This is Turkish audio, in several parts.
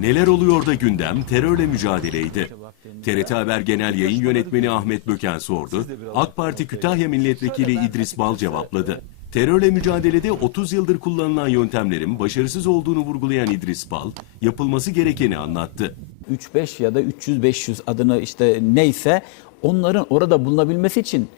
Neler oluyor da gündem terörle mücadeleydi. TRT Haber Genel Yayın Yönetmeni Ahmet Böken sordu. AK Parti Kütahya Milletvekili İdris Bal cevapladı. Terörle mücadelede 30 yıldır kullanılan yöntemlerin başarısız olduğunu vurgulayan İdris Bal, yapılması gerekeni anlattı. 3-5 ya da 300-500 adını işte neyse onların orada bulunabilmesi için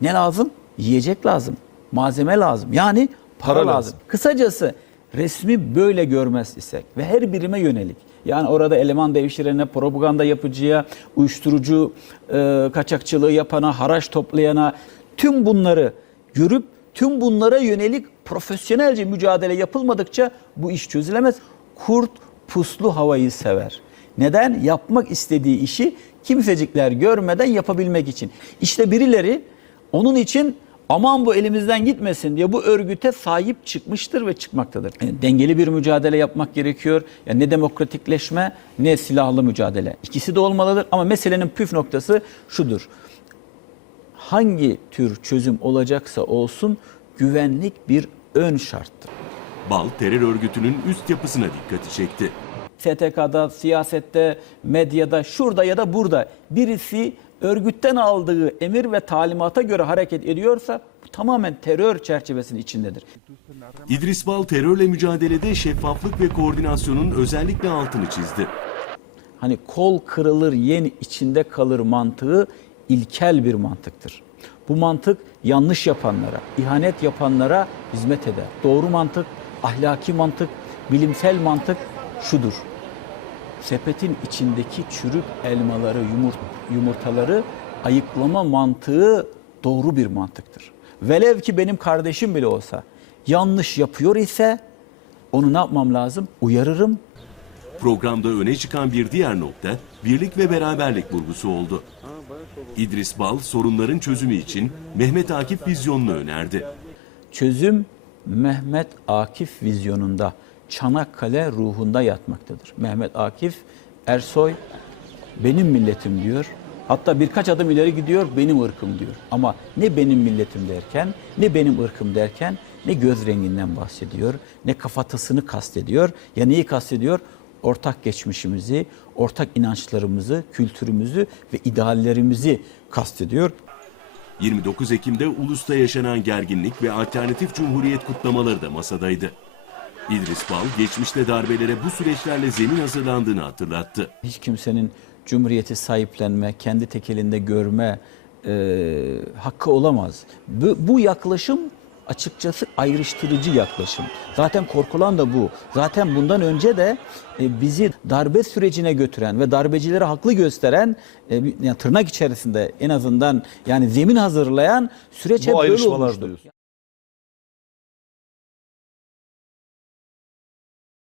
ne lazım? Yiyecek lazım, malzeme lazım. Yani para, Para lazım. lazım. Kısacası resmi böyle görmez isek ve her birime yönelik. Yani orada eleman devşirene, propaganda yapıcıya, uyuşturucu e, kaçakçılığı yapana, haraç toplayana tüm bunları görüp tüm bunlara yönelik profesyonelce mücadele yapılmadıkça bu iş çözülemez. Kurt puslu havayı sever. Neden? Yapmak istediği işi kimsecikler görmeden yapabilmek için. İşte birileri onun için aman bu elimizden gitmesin diye bu örgüte sahip çıkmıştır ve çıkmaktadır. Yani dengeli bir mücadele yapmak gerekiyor. Yani ne demokratikleşme ne silahlı mücadele. İkisi de olmalıdır ama meselenin püf noktası şudur. Hangi tür çözüm olacaksa olsun güvenlik bir ön şarttır. Bal terör örgütünün üst yapısına dikkati çekti. STK'da, siyasette, medyada, şurada ya da burada birisi örgütten aldığı emir ve talimata göre hareket ediyorsa bu tamamen terör çerçevesinin içindedir. İdris Bal terörle mücadelede şeffaflık ve koordinasyonun özellikle altını çizdi. Hani kol kırılır yen içinde kalır mantığı ilkel bir mantıktır. Bu mantık yanlış yapanlara, ihanet yapanlara hizmet eder. Doğru mantık, ahlaki mantık, bilimsel mantık şudur. Sepetin içindeki çürük elmaları, yumurt- yumurtaları ayıklama mantığı doğru bir mantıktır. Velev ki benim kardeşim bile olsa yanlış yapıyor ise onu ne yapmam lazım? Uyarırım, Programda öne çıkan bir diğer nokta birlik ve beraberlik vurgusu oldu. İdris Bal sorunların çözümü için Mehmet Akif vizyonunu önerdi. Çözüm Mehmet Akif vizyonunda, Çanakkale ruhunda yatmaktadır. Mehmet Akif Ersoy benim milletim diyor. Hatta birkaç adım ileri gidiyor benim ırkım diyor. Ama ne benim milletim derken, ne benim ırkım derken, ne göz renginden bahsediyor, ne kafatasını kastediyor. Ya neyi kastediyor? Ortak geçmişimizi, ortak inançlarımızı, kültürümüzü ve ideallerimizi kastediyor. 29 Ekim'de Ulus'ta yaşanan gerginlik ve alternatif cumhuriyet kutlamaları da masadaydı. İdris Bal geçmişte darbelere bu süreçlerle zemin hazırlandığını hatırlattı. hiç kimsenin cumhuriyeti sahiplenme, kendi tekelinde görme e, hakkı olamaz. Bu, bu yaklaşım açıkçası ayrıştırıcı yaklaşım. Zaten korkulan da bu. Zaten bundan önce de e, bizi darbe sürecine götüren ve darbecileri haklı gösteren e, yani tırnak içerisinde en azından yani zemin hazırlayan süreç Bu hep böyle olmuştur. diyorsun.